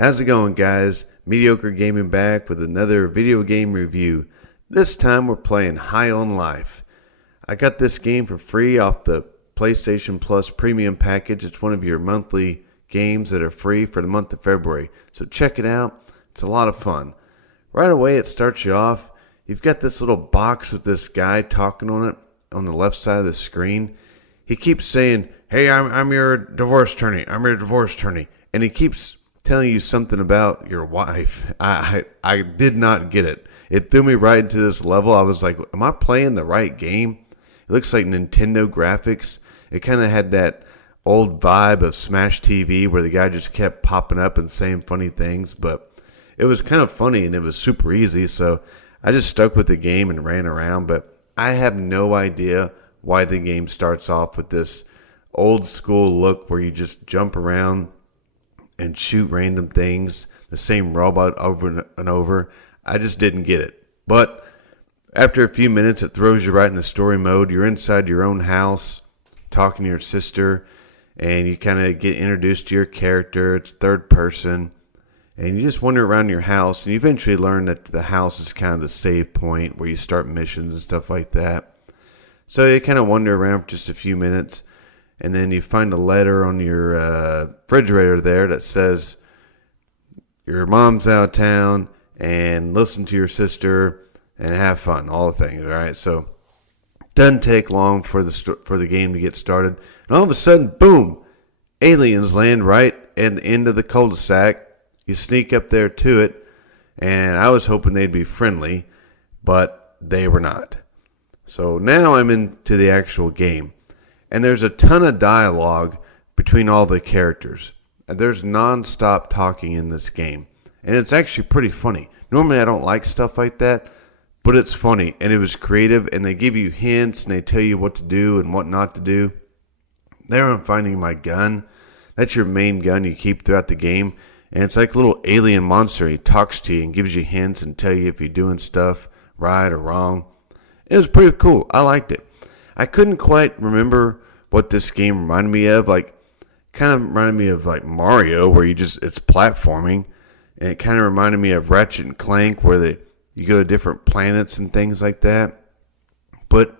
How's it going, guys? Mediocre Gaming back with another video game review. This time we're playing High on Life. I got this game for free off the PlayStation Plus Premium package. It's one of your monthly games that are free for the month of February. So check it out. It's a lot of fun. Right away it starts you off. You've got this little box with this guy talking on it on the left side of the screen. He keeps saying, "Hey, I'm your divorce attorney. I'm your divorce attorney." And he keeps telling you something about your wife. I did not get it. It threw me right into this level. I was like, am I playing the right game? It looks like Nintendo graphics. It kind of had that old vibe of Smash TV where the guy just kept popping up and saying funny things. But it was kind of funny and it was super easy. So I just stuck with the game and ran around. But I have no idea why the game starts off with this old school look where you just jump around and shoot random things, the same robot over and over. I just didn't get it. But after a few minutes, it throws you right in the story mode. You're inside your own house, talking to your sister, and you kind of get introduced to your character. It's third person, and you just wander around your house, and you eventually learn that the house is kind of the save point where you start missions and stuff like that. So you kind of wander around for just a few minutes, and then you find a letter on your refrigerator there that says your mom's out of town and listen to your sister and have fun, all the things, all right? So it doesn't take long for the game to get started. And all of a sudden, boom, aliens land right at the end of the cul-de-sac. You sneak up there to it, and I was hoping they'd be friendly, but they were not. So now I'm into the actual game. And there's a ton of dialogue between all the characters. And there's non-stop talking in this game. And it's actually pretty funny. Normally I don't like stuff like that, but it's funny. And it was creative, and they give you hints, and they tell you what to do and what not to do. There I'm finding my gun. That's your main gun you keep throughout the game. And it's like a little alien monster. He talks to you and gives you hints and tell you if you're doing stuff right or wrong. It was pretty cool. I liked it. I couldn't quite remember what this game reminded me of. Like, kind of reminded me of like Mario, where it's platforming, and it kind of reminded me of Ratchet and Clank, where you go to different planets and things like that. But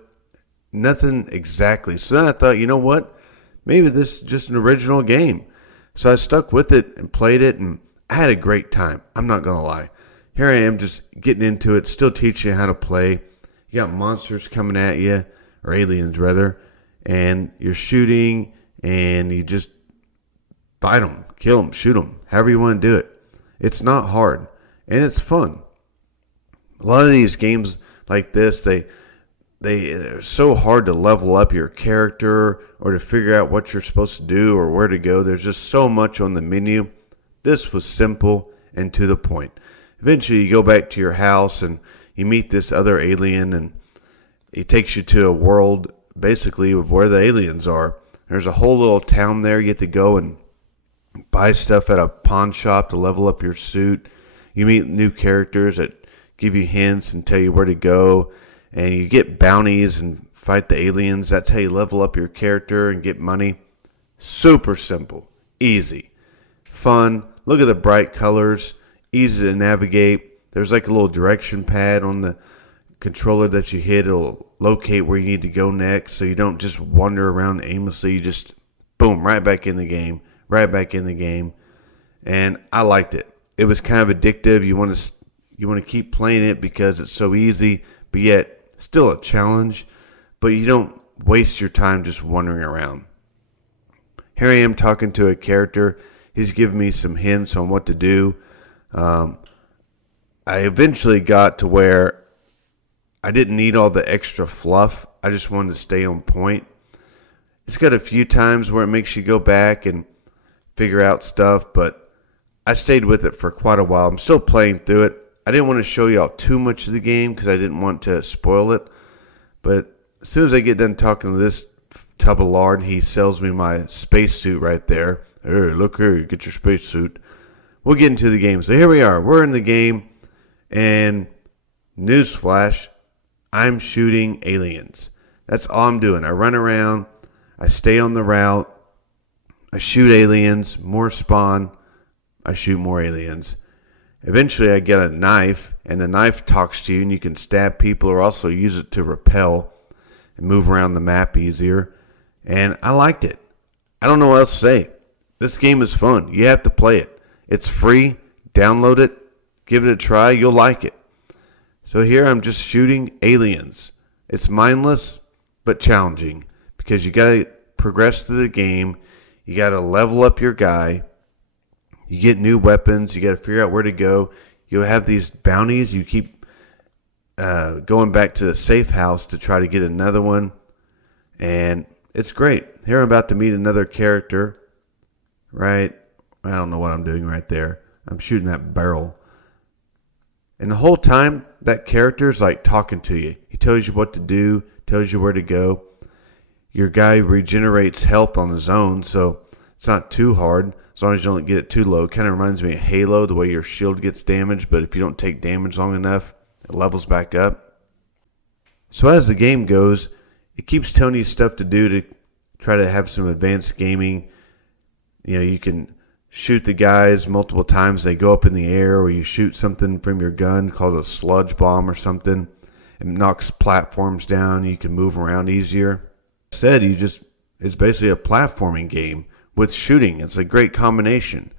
nothing exactly. So then I thought, you know what? Maybe this is just an original game. So I stuck with it and played it, and I had a great time. I'm not gonna lie. Here I am, just getting into it, still teaching you how to play. You got monsters coming at you, or aliens rather, and you're shooting, and you just fight them, kill them, shoot them, however you want to do it. It's not hard, and it's fun. A lot of these games like this, they're so hard to level up your character or to figure out what you're supposed to do or where to go. There's just so much on the menu. This was simple and to the point. Eventually, you go back to your house, and you meet this other alien, and he takes you to a world basically of where the aliens are. There's a whole little town there. You get to go and buy stuff at a pawn shop to level up your suit. You meet new characters that give you hints and tell you where to go. And you get bounties and fight the aliens. That's how you level up your character and get money. Super simple. Easy. Fun. Look at the bright colors. Easy to navigate. There's like a little direction pad on the controller that you hit. It'll locate where you need to go next, so you don't just wander around aimlessly. You just boom, right back in the game, and I liked it. It was kind of addictive. You want to keep playing it because it's so easy, but yet still a challenge. But you don't waste your time just wandering around. Here I am talking to a character. He's giving me some hints on what to do. I eventually got to where I didn't need all the extra fluff. I just wanted to stay on point. It's got a few times where it makes you go back and figure out stuff, but I stayed with it for quite a while. I'm still playing through it. I didn't want to show y'all too much of the game because I didn't want to spoil it. But as soon as I get done talking to this tub of lard, he sells me my spacesuit right there. Hey, look here, get your spacesuit. We'll get into the game. So here we are. We're in the game, and newsflash, I'm shooting aliens. That's all I'm doing. I run around. I stay on the route. I shoot aliens. More spawn. I shoot more aliens. Eventually I get a knife, and the knife talks to you, and you can stab people or also use it to repel and move around the map easier. And I liked it. I don't know what else to say. This game is fun. You have to play it. It's free. Download it. Give it a try. You'll like it. So here I'm just shooting aliens. It's mindless but challenging because you got to progress through the game. You got to level up your guy. You get new weapons. You got to figure out where to go. You'll have these bounties. You keep going back to the safe house to try to get another one. And it's great. Here I'm about to meet another character. Right? I don't know what I'm doing right there. I'm shooting that barrel. And the whole time, that character's like talking to you. He tells you what to do, tells you where to go. Your guy regenerates health on his own, so it's not too hard as long as you don't get it too low. It kind of reminds me of Halo, the way your shield gets damaged, but if you don't take damage long enough, it levels back up. So as the game goes, it keeps telling you stuff to do to try to have some advanced gaming. You know, you can shoot the guys multiple times. They go up in the air, or you shoot something from your gun called a sludge bomb or something. It knocks platforms down. You can move around easier. It's basically a platforming game with shooting. It's a great combination.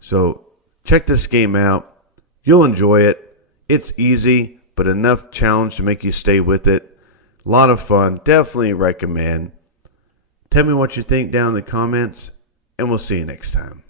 So check this game out. You'll enjoy it. It's easy, but enough challenge to make you stay with it. A lot of fun. Definitely recommend. Tell me what you think down in the comments, and we'll see you next time.